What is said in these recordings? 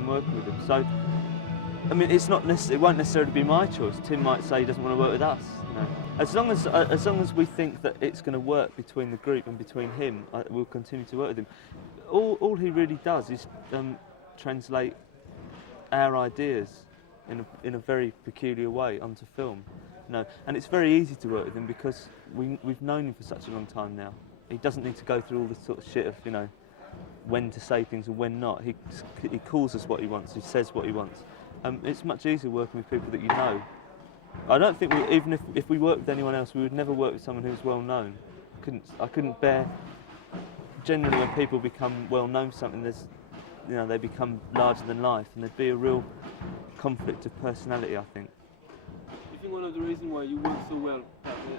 time working with him. So, I mean, it won't necessarily be my choice. Tim might say he doesn't want to work with us. You know. As long as we think that it's going to work between the group and between him, we'll continue to work with him. All he really does is translate our ideas in a very peculiar way onto film. You know, and it's very easy to work with him because we've known him for such a long time now. He doesn't need to go through all this sort of shit of, you know, when to say things and when not. He calls us what he wants. He says what he wants. It's much easier working with people that you know. I don't think even if we worked with anyone else, we would never work with someone who's well known. I couldn't bear. Generally, when people become well known for something, they become larger than life, and there'd be a real conflict of personality, I think. You think one of the reasons why you work so well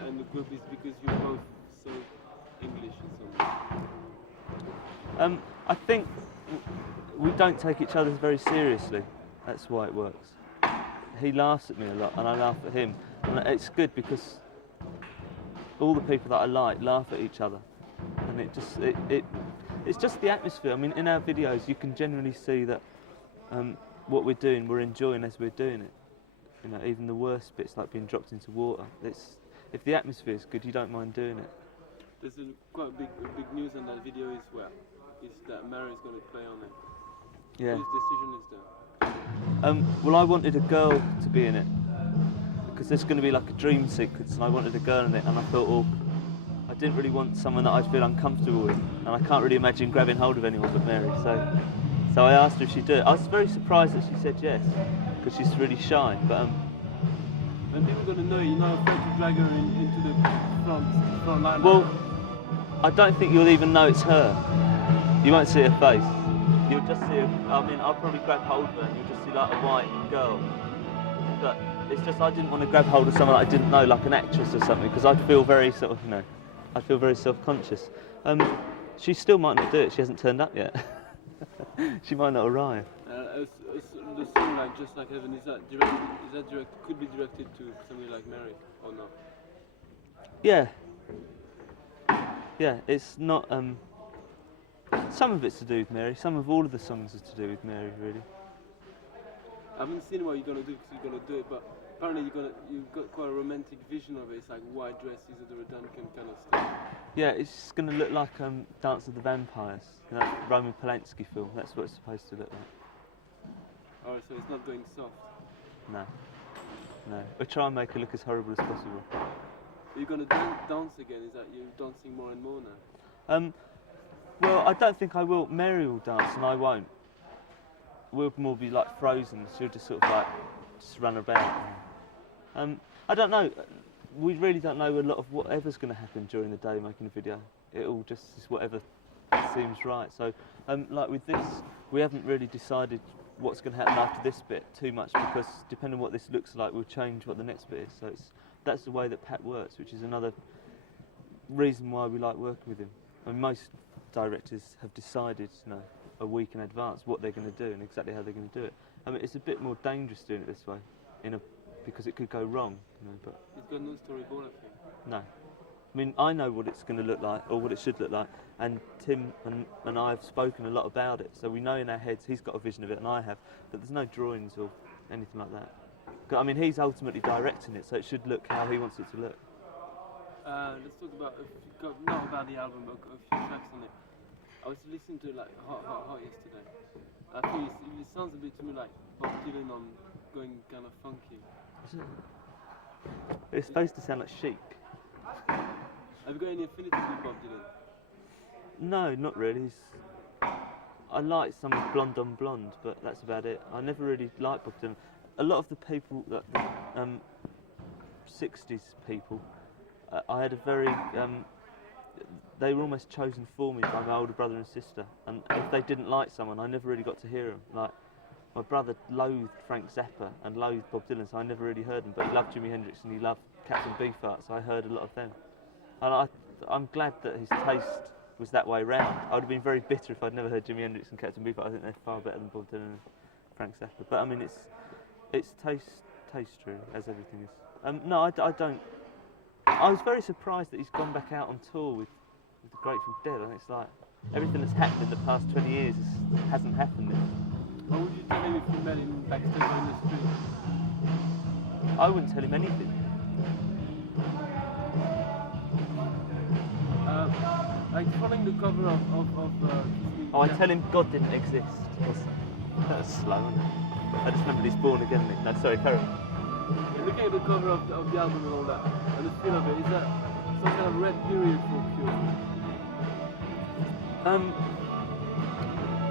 in the group is because you're both so English and so? I think we don't take each other very seriously. That's why it works. He laughs at me a lot, and I laugh at him, and it's good because all the people that I like laugh at each other, and it's just the atmosphere. I mean, in our videos, you can generally see that what we're doing, we're enjoying as we're doing it. You know, even the worst bits, like being dropped into water. If the atmosphere is good, you don't mind doing it. There's quite big news on that video as well. Is that Mary's going to play on it? Yeah. Whose decision is that? Well, I wanted a girl to be in it because there's going to be like a dream sequence, and I wanted a girl in it, and I thought, well, I didn't really want someone that I'd feel uncomfortable with, and I can't really imagine grabbing hold of anyone but Mary. So I asked her if she'd do it. I was very surprised that she said yes because she's really shy. But when people are going to know you're not afraid to drag her into the front line. Well, I don't think you'll even know it's her. You won't see her face. You'll just see I'll probably grab hold of her and you'll just see like a white girl. But it's just I didn't want to grab hold of someone that I didn't know, like an actress or something, because I'd feel very sort of, you know, I'd feel very self-conscious. She still might not do it. She hasn't turned up yet. She might not arrive. The song like Just Like Heaven, could be directed to somebody like Mary or not? Yeah. Yeah, it's not. Some of it's to do with Mary. All of the songs are to do with Mary, really. I haven't seen what you're gonna do because you're gonna do it, but apparently you've got quite a romantic vision of it. It's like white dresses, the Duncan kind of stuff. Yeah, it's going to look like Dance of the Vampires, you know, Roman Polanski film. That's what it's supposed to look like. Oh, so it's not going soft? No. We'll try and make it look as horrible as possible. Are you going to dance again? Is that you're dancing more and more now? Well, I don't think I will. Mary will dance and I won't. We'll more be like frozen. She'll just sort of like just run about. I don't know. We really don't know a lot of whatever's going to happen during the day making a video. It all just is whatever seems right. So, like with this, we haven't really decided what's going to happen after this bit too much because depending on what this looks like, we'll change what the next bit is. So that's the way that Pat works, which is another reason why we like working with him. And most directors have decided, you know, a week in advance what they're going to do and exactly how they're going to do it. I mean, it's a bit more dangerous doing it this way, because it could go wrong, you know. But it's got no storyboard, I think. No, I mean, I know what it's going to look like or what it should look like, and Tim and I have spoken a lot about it, so we know in our heads he's got a vision of it and I have, but there's no drawings or anything like that. I mean, he's ultimately directing it, so it should look how he wants it to look. Let's talk about not about the album, but a few tracks on it. I was listening to like Hot yesterday. I think it sounds a bit to me like Bob Dylan on going kind of funky. Is it? It's supposed to sound like Chic. Have you got any affinity with Bob Dylan? No, not really. I like some Blonde on Blonde, but that's about it. I never really liked Bob Dylan. A lot of the people, that 60s people, I had a very, they were almost chosen for me by my older brother and sister, and if they didn't like someone, I never really got to hear them. Like, my brother loathed Frank Zappa and loathed Bob Dylan, so I never really heard them, but he loved Jimi Hendrix and he loved Captain Beefheart, so I heard a lot of them. And I'm glad that his taste was that way round. I would have been very bitter if I'd never heard Jimi Hendrix and Captain Beefheart. I think they're far better than Bob Dylan and Frank Zappa. But I mean, it's taste really, as everything is. No, I don't. I was very surprised that he's gone back out on tour with the Grateful Dead. And it's like everything that's happened in the past 20 years hasn't happened yet. What would you do if you met him backstage or in the street? I wouldn't tell him anything. Like following the cover of Kiss Me. Oh, I tell him God didn't exist. That's slow, isn't it? I just remembered he's born again. No, sorry, carry on. Yeah, looking at the cover of the album and all that, and the feel of it, is that some kind of red period for Cure?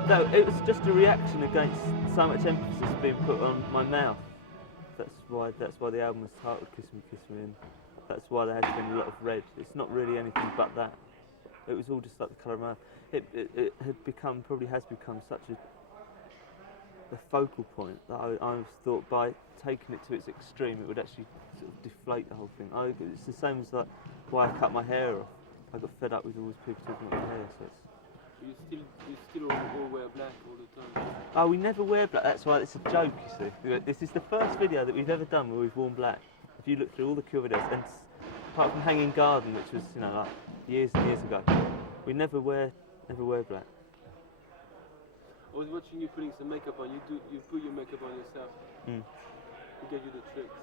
No, it was just a reaction against so much emphasis being put on my mouth. That's why the album was titled Kiss Me, and that's why there has been a lot of red. It's not really anything but that. It was all just like the colour of my mouth. It probably has become such a focal point that I thought by taking it to its extreme it would actually sort of deflate the whole thing. It's the same as like why I cut my hair off. I got fed up with all these people talking about my hair. So You still all wear black all the time. oh, we never wear black. That's why it's a joke. You see, this is the first video that we've ever done where we've worn black. If you look through all the Cure videos, and apart from Hanging Garden, which was like years and years ago, we never wear black. I was watching you putting some makeup on. You put your makeup on yourself. Who gave you the tricks?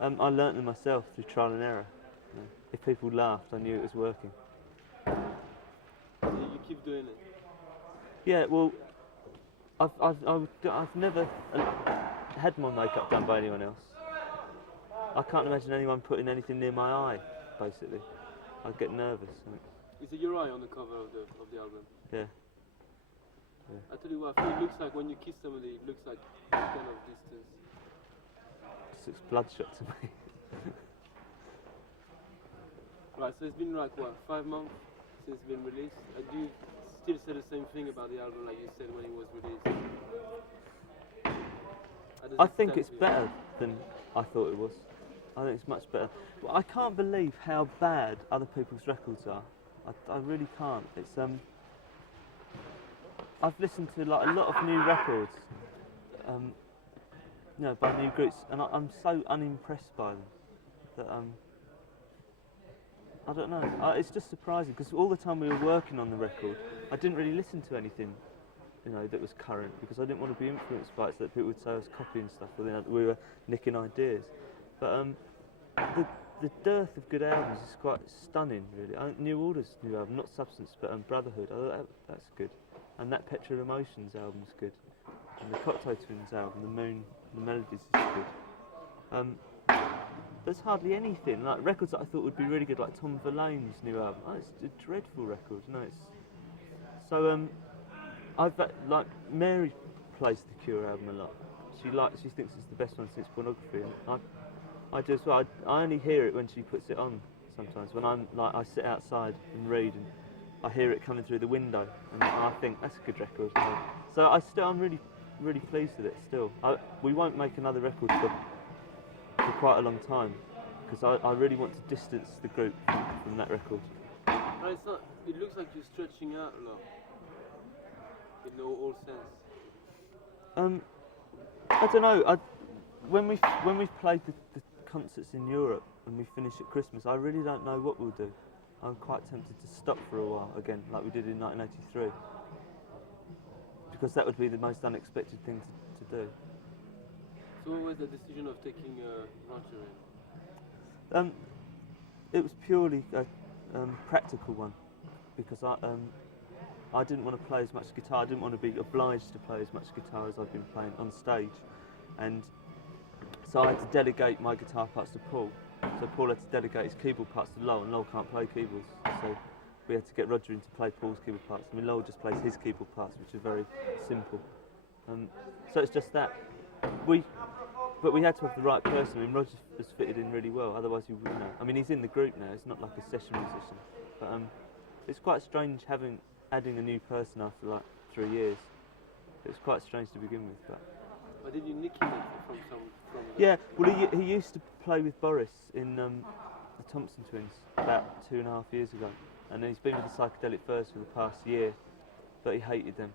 I learnt them myself through trial and error. If people laughed, I knew it was working. You keep doing it. Yeah, well, I've never had my makeup done by anyone else. I can't imagine anyone putting anything near my eye. Basically, I'd get nervous. Is it your eye on the cover of the album? Yeah. I tell you what, I feel it looks like when you kiss somebody, it looks like kind of distance. Just looks bloodshot to me. Right, so it's been like what, 5 months since it's been released? Do you still say the same thing about the album like you said when it was released? I think it's better than I thought it was. I think it's much better. But I can't believe how bad other people's records are. I really can't. It's I've listened to like a lot of new records, by new groups, and I'm so unimpressed by them that I don't know. It's just surprising because all the time we were working on the record, I didn't really listen to anything, that was current because I didn't want to be influenced by it, so that people would say I was copying stuff or that we were nicking ideas. But the dearth of good albums is quite stunning, really. New Order's new album, not Substance, but Brotherhood. That's good. And that Petrol Emotions album's good. And the Cocteau Twins album, The Moon, The Melodies is good. There's hardly anything, like records that I thought would be really good, like Tom Verlaine's new album. Oh, it's a dreadful record, So, like Mary plays the Cure album a lot. She thinks it's the best one since Pornography, and I do as well. I only hear it when she puts it on sometimes. When I sit outside and read, and I hear it coming through the window, and I think that's a good record. So I'm really, really pleased with it. Still, we won't make another record for quite a long time because I really want to distance the group from that record. But it's not. It looks like you're stretching out a lot. In all sense. I don't know. When we've played the concerts in Europe and we finish at Christmas, I really don't know what we'll do. I'm quite tempted to stop for a while again, like we did in 1983, because that would be the most unexpected thing to do. So what was the decision of taking Roger in? It was purely a practical one, because I didn't want to play as much guitar. I didn't want to be obliged to play as much guitar as I've been playing on stage, and so I had to delegate my guitar parts to Paul. So Paul had to delegate his keyboard parts to Lowell, and Lowell can't play keyboards, so we had to get Roger in to play Paul's keyboard parts. I mean, Lowell just plays his keyboard parts, which are very simple. So it's just that but we had to have the right person. I mean, Roger has fitted in really well. Otherwise, he wouldn't. I mean, he's in the group now. It's not like a session musician, but it's quite strange adding a new person after like 3 years. It's quite strange to begin with, but. But did you nick him from Yeah, well, he used to play with Boris in the Thompson Twins about 2.5 years ago, and he's been with the Psychedelic Furs for the past year, but he hated them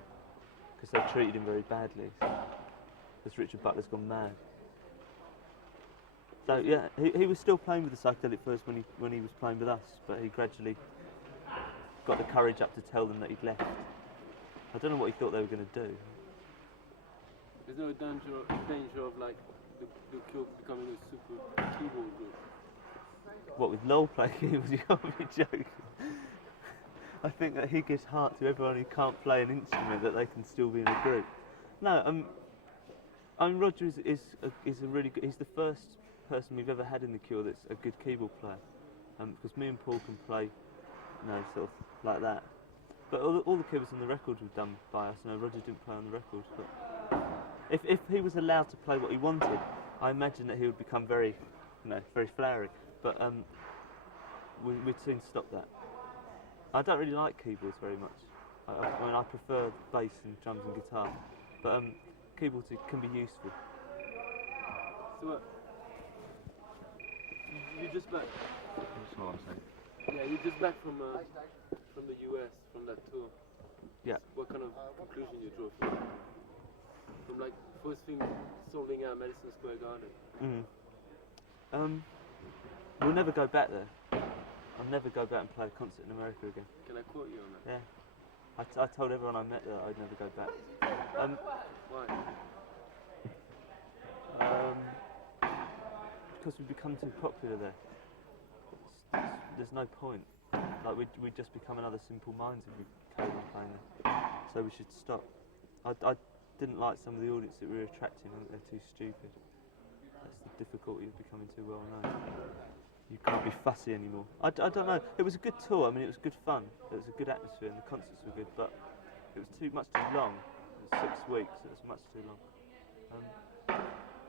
because they treated him very badly. Because Richard Butler's gone mad. So yeah, he was still playing with the Psychedelic Furs when he was playing with us, but he gradually got the courage up to tell them that he'd left. I don't know what he thought they were going to do. There's no danger of like the Cure becoming a super keyboard group. What, with Lowell playing keyboards? You can't be joking. I think that he gives heart to everyone who can't play an instrument, that they can still be in a group. No, I mean, Roger is a really good. He's the first person we've ever had in the Cure that's a good keyboard player. Because me and Paul can play, you know, sort of like that. But all the keyboards on the records were done by us. You know, Roger didn't play on the records. But if he was allowed to play what he wanted, I imagine that he would become very, you know, very flowery. But we'd soon stop that. I don't really like keyboards very much. I mean, I prefer bass and drums and guitar. But keyboards can be useful. So you just back? That's what I'm saying. Yeah, you're just back from the US, from that tour. Yeah. What kind of conclusion you draw from like first thing solving out Madison Square Garden? We'll never go back there. I'll never go back and play a concert in America again. Can I quote you on that? Yeah. I told everyone I met there I'd never go back. Why? Because we've become too popular there. There's no point. Like we'd just become another Simple Minds if we carried on playing there. So we should stop. I didn't like some of the audience that we were attracting. I think they're too stupid. That's the difficulty of becoming too well known. You can't be fussy anymore. I don't know. It was a good tour. I mean, it was good fun. It was a good atmosphere, and the concerts were good. But it was much too long. It was 6 weeks. It was much too long.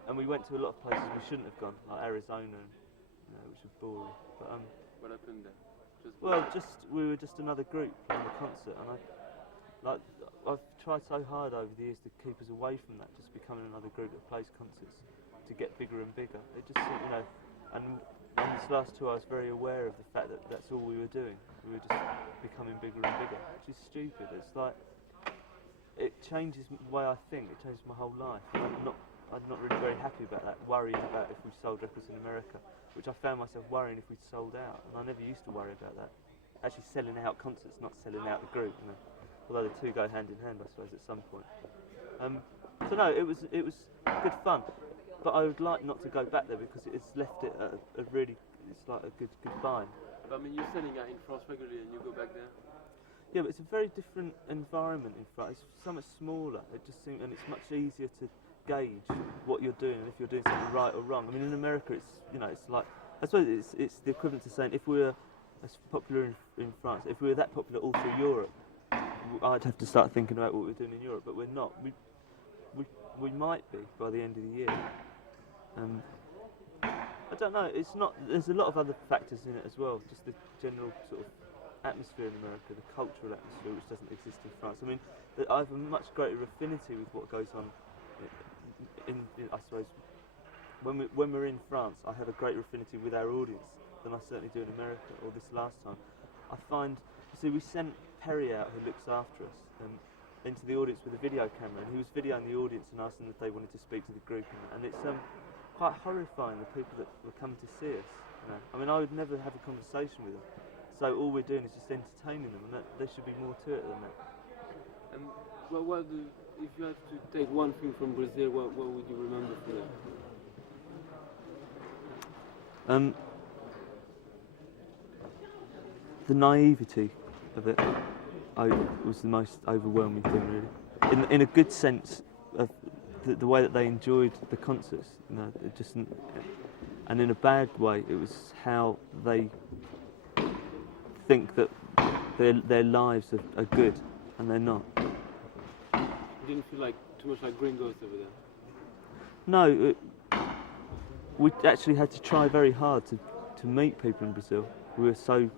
And we went to a lot of places we shouldn't have gone, like Arizona, which was boring. But what happened there? We were just another group playing the concert, and I've tried so hard over the years to keep us away from that, just becoming another group that plays concerts, to get bigger and bigger. It just, you know, and on this last tour I was very aware of the fact that that's all we were doing. We were just becoming bigger and bigger, which is stupid. It's like, it changes the way I think, it changes my whole life. I'm not really very happy about that, worrying about if we sold records in America, which I found myself worrying if we'd sold out, and I never used to worry about that. Actually selling out concerts, not selling out the group, you know. Although the two go hand in hand, I suppose, at some point. So no, it was good fun, but I would like not to go back there because it's left it a really, it's like a good goodbye. But I mean, you're selling out in France regularly and you go back there? Yeah, but it's a very different environment in France. It's so much smaller. It just seems, and it's much easier to gauge what you're doing and if you're doing something right or wrong. I mean, in America, it's, you know, it's like, I suppose it's the equivalent to saying if we were as popular in France, if we were that popular all through Europe, I'd have to start thinking about what we're doing in Europe, but we're not. We might be by the end of the year. I don't know. It's not. There's a lot of other factors in it as well. Just the general sort of atmosphere in America, the cultural atmosphere, which doesn't exist in France. I mean, I have a much greater affinity with what goes on in I suppose, when we're in France, I have a greater affinity with our audience than I certainly do in America, or this last time. I find, you see, we sent Perry out, who looks after us, into the audience with a video camera, and he was videoing the audience and asking if they wanted to speak to the group, and it's quite horrifying, the people that were coming to see us. You know? I mean, I would never have a conversation with them, so all we're doing is just entertaining them, and there should be more to it than that. If you had to take one thing from Brazil, what would you remember from that? The naivety of it was the most overwhelming thing, really. In a good sense of the way that they enjoyed the concerts, you know, and in a bad way, it was how they think that their lives are good, and they're not. You didn't feel like too much like gringos over there? No, we actually had to try very hard to meet people in Brazil. We were so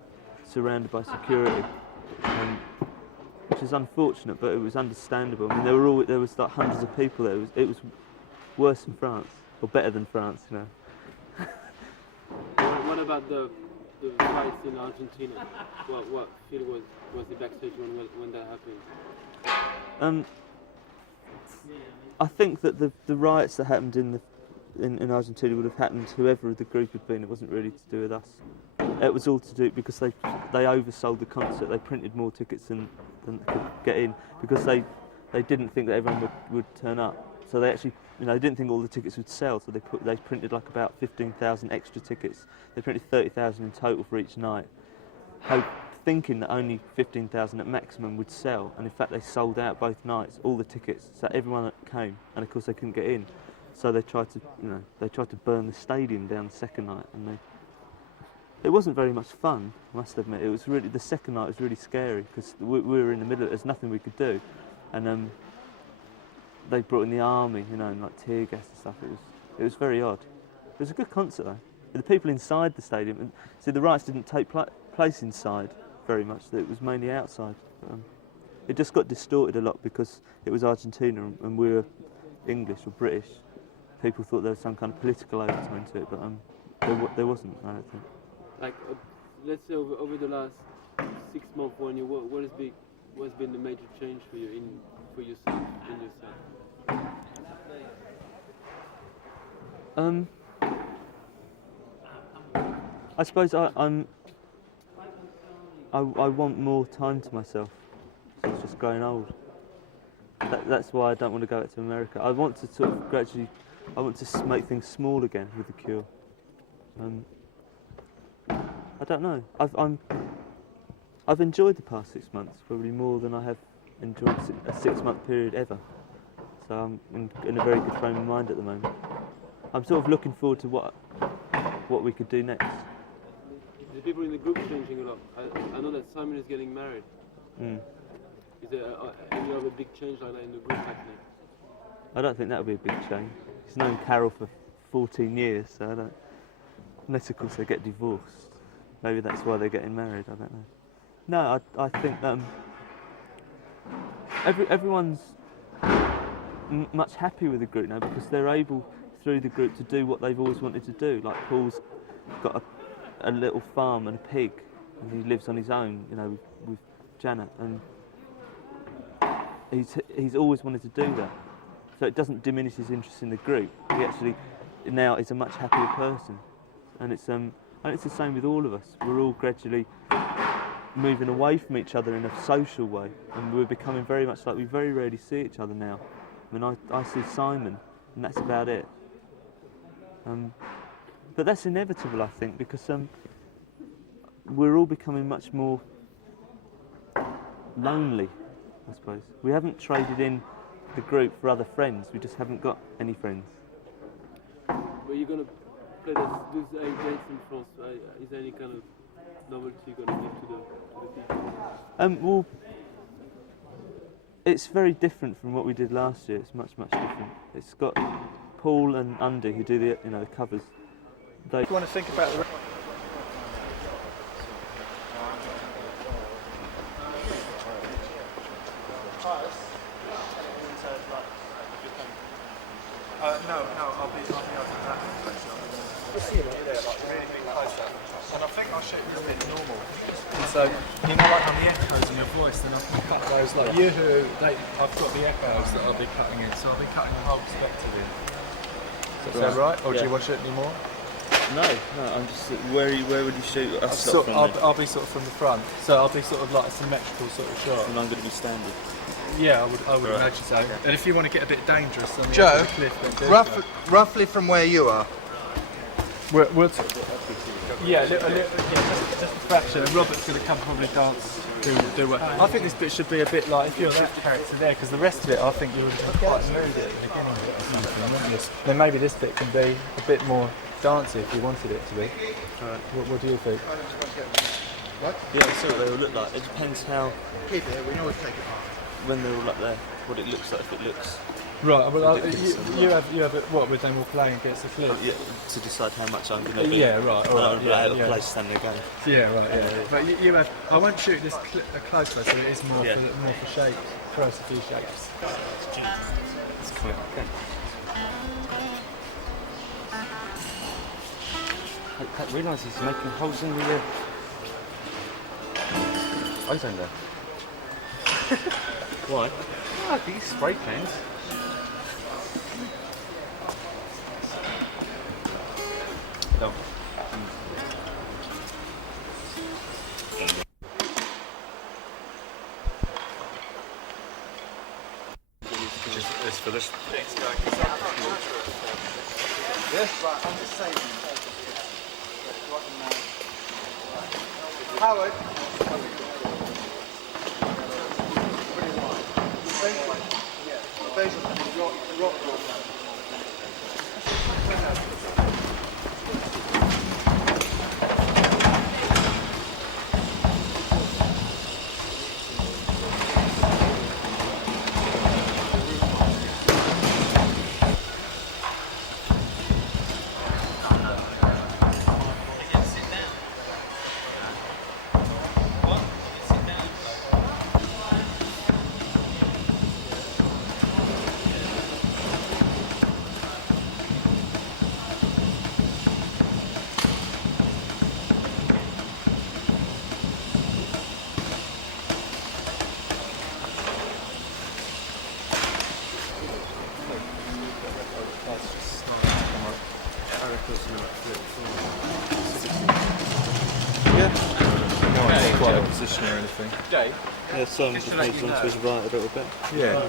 surrounded by security, which is unfortunate, but it was understandable. I mean, there was like hundreds of people there. It was worse than France, or better than France, you know. What about the fights in Argentina? What feel was the backstage when that happened? I think that the riots that happened in Argentina would have happened whoever the group had been. It wasn't really to do with us. It was all to do because they oversold the concert. They printed more tickets than could get in because they didn't think that everyone would turn up. So they actually, they didn't think all the tickets would sell, so they printed like about 15,000 extra tickets. They printed 30,000 in total for each night, thinking that only 15,000 at maximum would sell, and in fact they sold out both nights, all the tickets, so everyone that came, and of course they couldn't get in. So they tried to burn the stadium down the second night, and it wasn't very much fun, I must admit. It was really, the second night was really scary because we were in the middle. There's nothing we could do, and they brought in the army, and like tear gas and stuff. It was very odd. It was a good concert though. The people inside the stadium, and see, the riots didn't take place inside very much. It was mainly outside. It just got distorted a lot because it was Argentina and we were English or British. People thought there was some kind of political overtone to it, but there wasn't, I don't think. Like, let's say over the last 6 months, 1 year, what's been the major change for you in yourself? I suppose I want more time to myself. So it's just growing old. That's why I don't want to go out to America. I want to sort of gradually. I want to make things small again with the Cure. I don't know. I've enjoyed the past 6 months probably more than I have enjoyed a 6-month period ever. So I'm in a very good frame of mind at the moment. I'm sort of looking forward to what we could do next. The people in the group changing a lot. I know that Simon is getting married. Is there any other big change like that in the group happening? I don't think that would be a big change. He's known Carol for 14 years, so I don't. Unless of course they get divorced. Maybe that's why they're getting married. I don't know. No, I think everyone's much happier with the group now because they're able through the group to do what they've always wanted to do. Like Paul's got a little farm and a pig, and he lives on his own, with Janet, and he's always wanted to do that. So it doesn't diminish his interest in the group. He actually now is a much happier person, and it's the same with all of us. We're all gradually moving away from each other in a social way, and we're becoming very much like we very rarely see each other now. I mean, I see Simon, and that's about it. But that's inevitable, I think, because we're all becoming much more lonely, I suppose. We haven't traded in the group for other friends. We just haven't got any friends. But you're going to play those 8 dates in France. Is there any kind of novelty you're going to give to the people? Well, it's very different from what we did last year. It's much, much different. It's got Paul and Andy who do the covers. They want to think about the... No, I'll be over that question. You'll see it over there, like really big close-up. And I think I'll shoot you a bit normal. And so, like on the echoes in your voice, then I can cut those, like I've got the echoes that I'll be cutting in, so I'll be cutting the whole perspective in. Is that right? Or do you want to shoot any more? No, I'm just. Where would you shoot us from? I'll be sort of from the front, so I'll be sort of like a symmetrical sort of shot. And I'm going to be standing. Yeah, I would imagine so. Okay. And if you want to get a bit dangerous on the Joe, edge of the cliff, then do roughly from where you are. We'll just a fraction. And Robert's going to come probably dance, do what. I think this bit should be a bit like if you're that character there, because the rest of it, I think you would be quite moody at the beginning of it or something, wouldn't you? Then maybe this bit can be a bit more dancey if you wanted it to be. Right. What do you think? What? Yeah, I see what they all look like. It depends how. Keep it. We can always take it off. When they're all up there, what it looks like. If it looks. Right, well, you have it, what, with them all playing against the cliff? Yeah, to decide how much I'm going to be. Yeah, right. All right, out of place standing again. Yeah, right. Yeah. But you have. I won't shoot this closer, so it is more for shape. Throw us a few shapes. That's cool. Okay. I realise he's making holes in the ozone there. Why? I think he's spray cans. No. It's So this. Yes? Right, I'm just saying. Howard. Quite a position or anything. Dave? Yeah, Sam just moves on to his right a little bit. Yeah.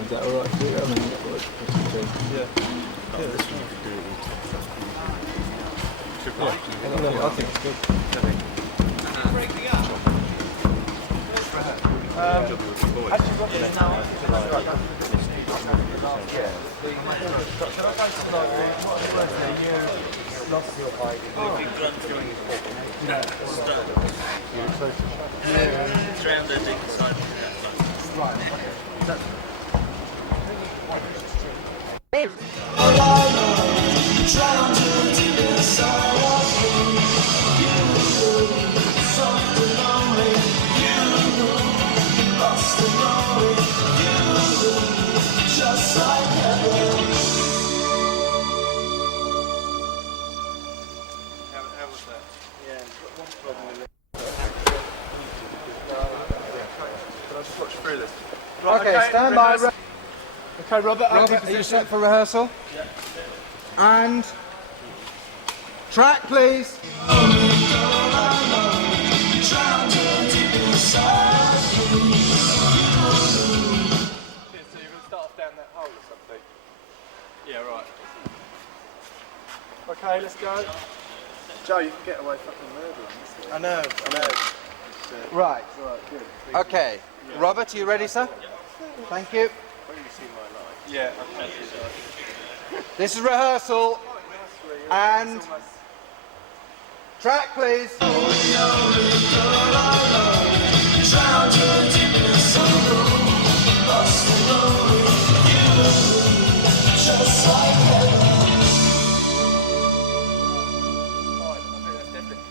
Is that alright for you? I mean, yeah. This one you could do it with. I think it's good. Okay, stand by. Okay, Robert, are you set for rehearsal? Yeah. And track, please. Yeah, right. Okay, let's go. Joe, you can get away fucking murdering this. I know. Right. Good. Okay. Robert, are you ready, sir? Thank you. Yeah. This is rehearsal. And track, please.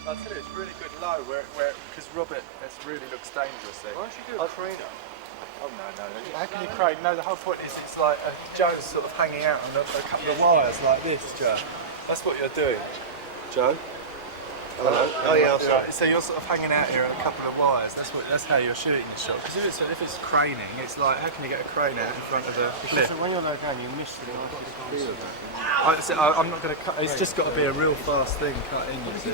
I'll tell you, it's really good low, because Robert, this really looks dangerous there. Why don't you do a crane up? Oh no. How can you crane? No, the whole point is it's like Joe's sort of hanging out on a couple of wires like this, Joe. That's what you're doing. Joe? Hello. Oh yeah, right. So you're sort of hanging out here on a couple of wires. That's how you're shooting your shot. Because if it's craning, it's like how can you get a crane out in front of the cliff? So when you're low down, you miss the I'm not going to cut. It's just got to be a real fast thing cut in. You see?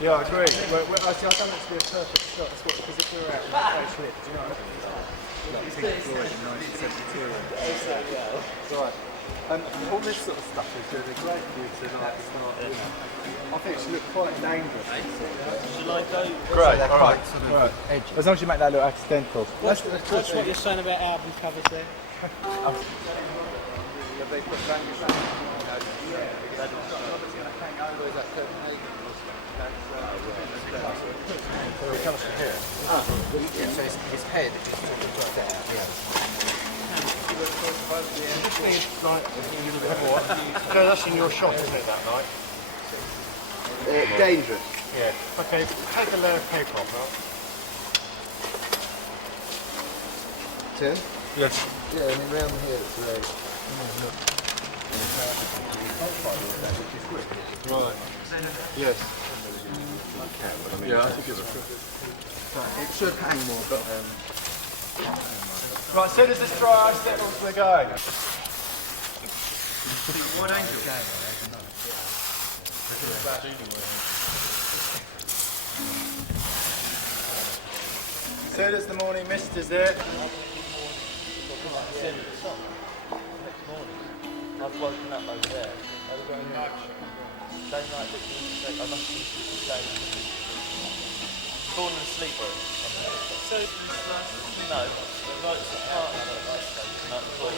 Yeah, I agree. Actually, I don't want it to be a perfect shot. Because if you're out in the face hit, do you know what I mean? Like Pink Floyd in 1972. Right. And all this sort of stuff is really great for you to like start. I think it should look quite dangerous. Shall I go? Great. All right. As long as you make that look accidental. Watch what you're saying about album covers there. They put So it comes from here. so his head is right there. No, that's in your shot, isn't it, that night? Dangerous. Yeah. Okay, take a layer of paper off, right? Tim? Yes. Yeah, I mean round here it's very... Right. Yes. Yeah, I think it's It should hang more, but... Right, as soon as this dry ice settles, we're going. What angle? soon as the morning mist is there. Next morning, I've woken up over there. I was going night shift. Same night that I must have fallen asleep on it. No, right at the part of the night station, night before.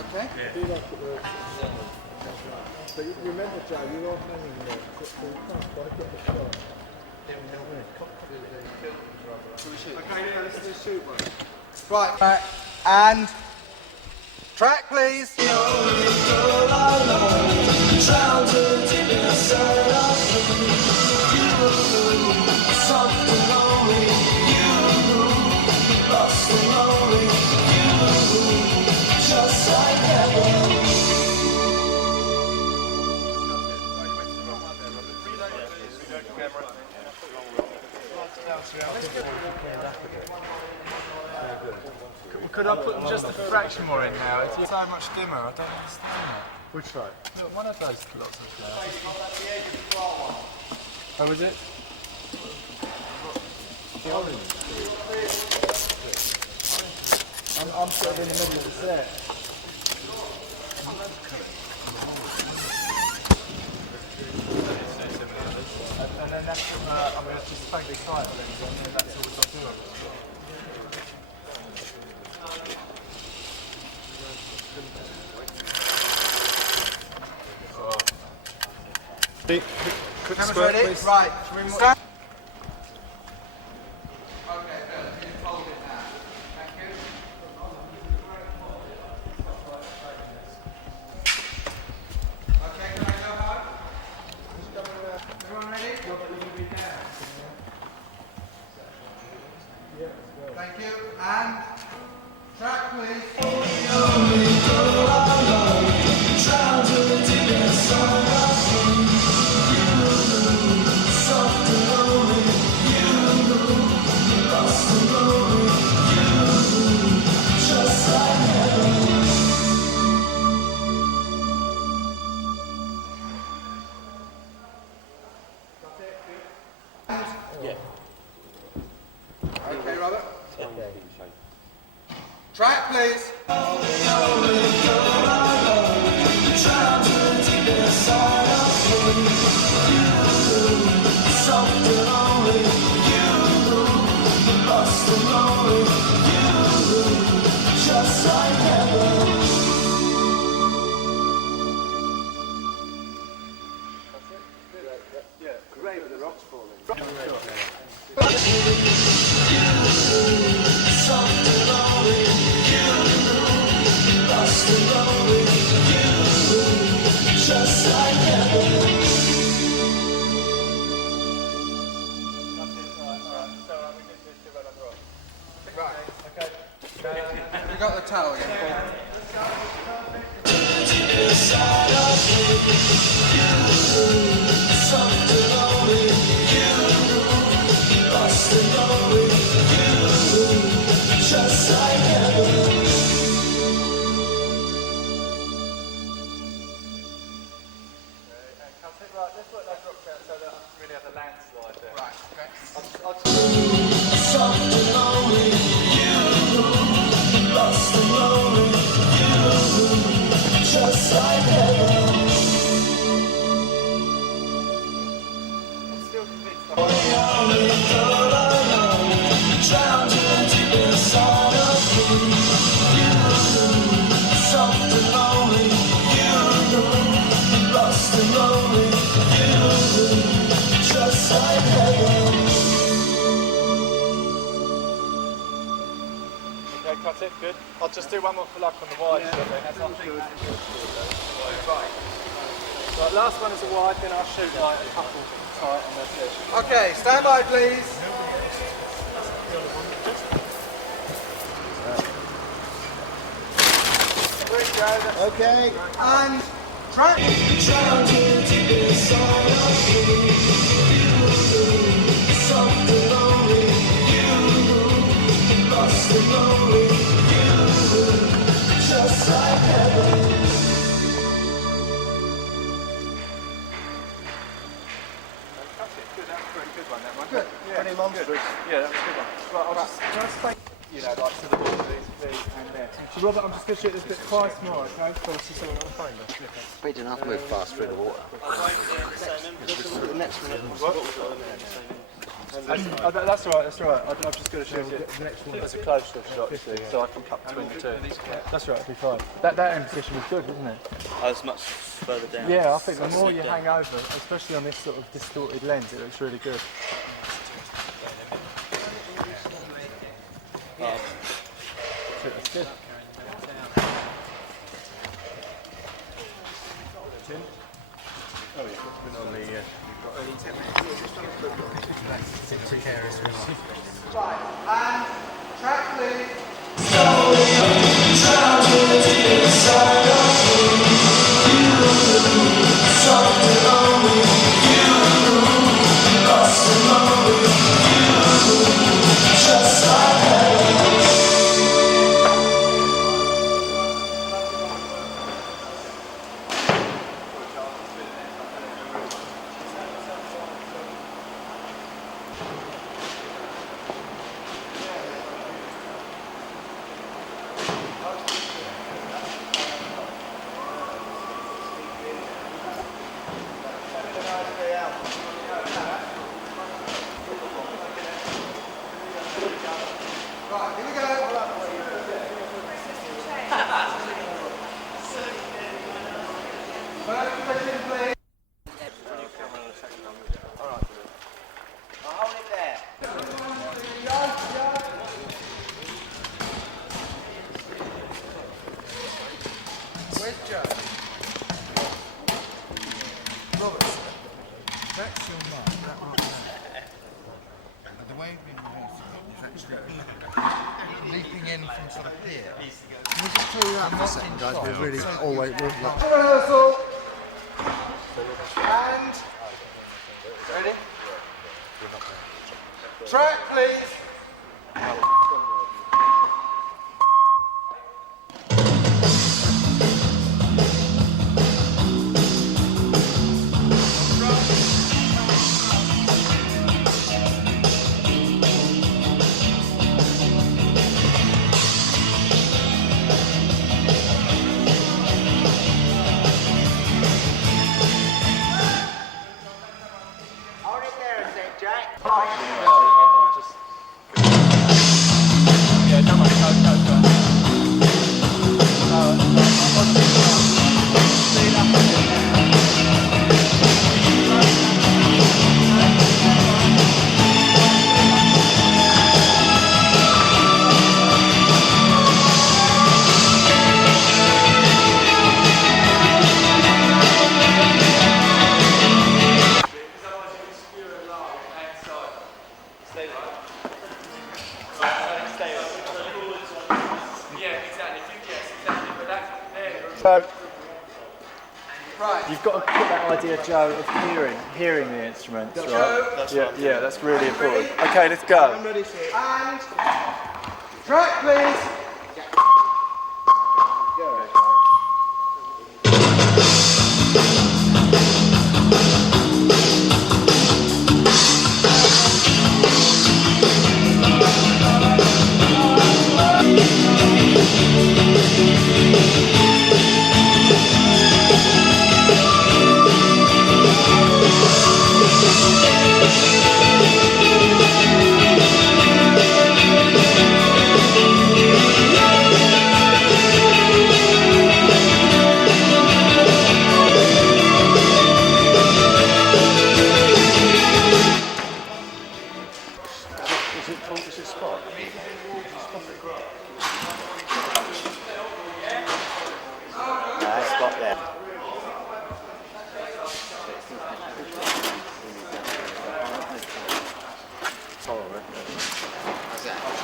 Okay. But you remember, Joe, you're all hanging there, so you can't quite get the shot. Okay, yeah, let's do shoot one. Right, and track, please. Could I put just a fraction more in now? It's so much dimmer, I don't understand that. Which side? Look, one of those lots of flowers. Oh, is it? The orange. I'm sort of in the middle of the set. And then that's, I mean, it's just faintly tight, and then that's all we've got to do. Cameras ready? Please. Right. Stand. Okay, you hold it now. Thank you. Okay, can I go home? Everyone ready? Thank you. And track, please. Okay, Robert. Track, please. Great with the rocks falling. You got the towel again. Okay, cut it, good. I'll just do one more for luck on the wide. Right, last one is a wide, then I'll shoot like a couple tight and that's it. Okay, stand by, please. Okay, and track. So Robert, I'm just going to shoot this bit twice more, okay? So let's just see what I'm playing. We didn't have to move fast through the water. That's all right, that's all right. I'm just going to shoot it. The next one. It's a close-up shot, you see, so I can cut between the two. That's right, it'll be fine. That end position was good, wasn't it? Oh, it's much further down. Yeah, I think the more you hang over, especially on this sort of distorted lens, it looks really good. That's good. Oh, yeah, it's been on the. You've got only 10 minutes. Right, and track please. Right, here we go. First position, please. I'll hold it there. Where's Joe? Robert, that's your mark, that mark there. But the way we've been moving is actually leaping in from sort of here. Can we just do that for a second, guys? We're really always like. Rehearsal. And ready? Track, please. Hold it there a sec, Jack. Yeah, don't worry, go. Right. You've got to put that idea, Joe, of hearing the instruments, right? Yeah, that's really important. Okay, let's go. I'm ready, sir. And track, please.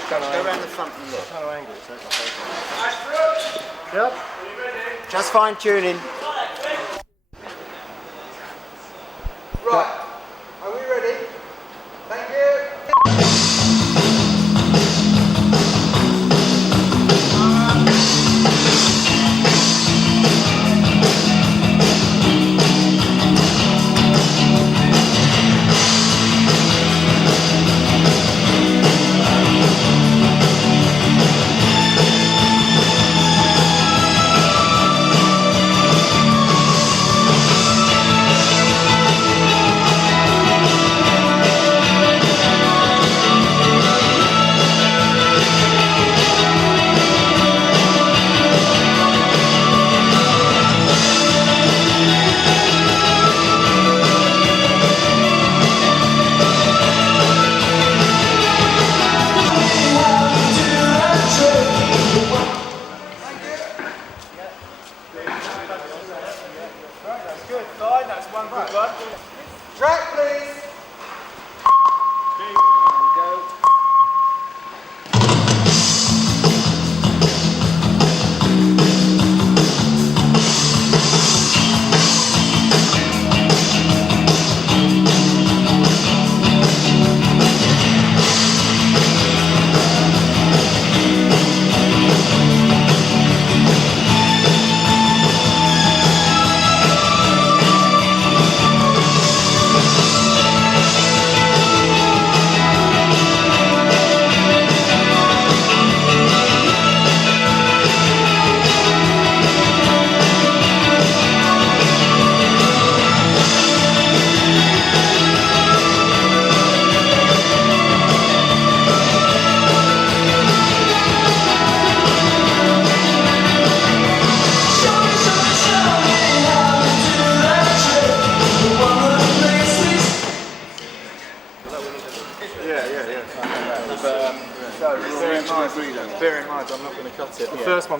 Go around the front and look. Yep. Just fine tuning. Right. Are we ready? Thank you.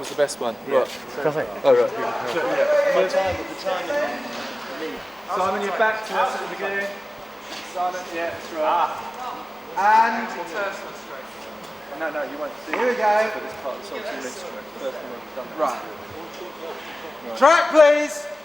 was the best one? Yeah. What? Oh, right. Simon, you're back to us at the beginning. Simon, yeah, that's right. And no, you won't see. Here we go. But it's part of the song, so you need to first one we've done. Right. Track, please.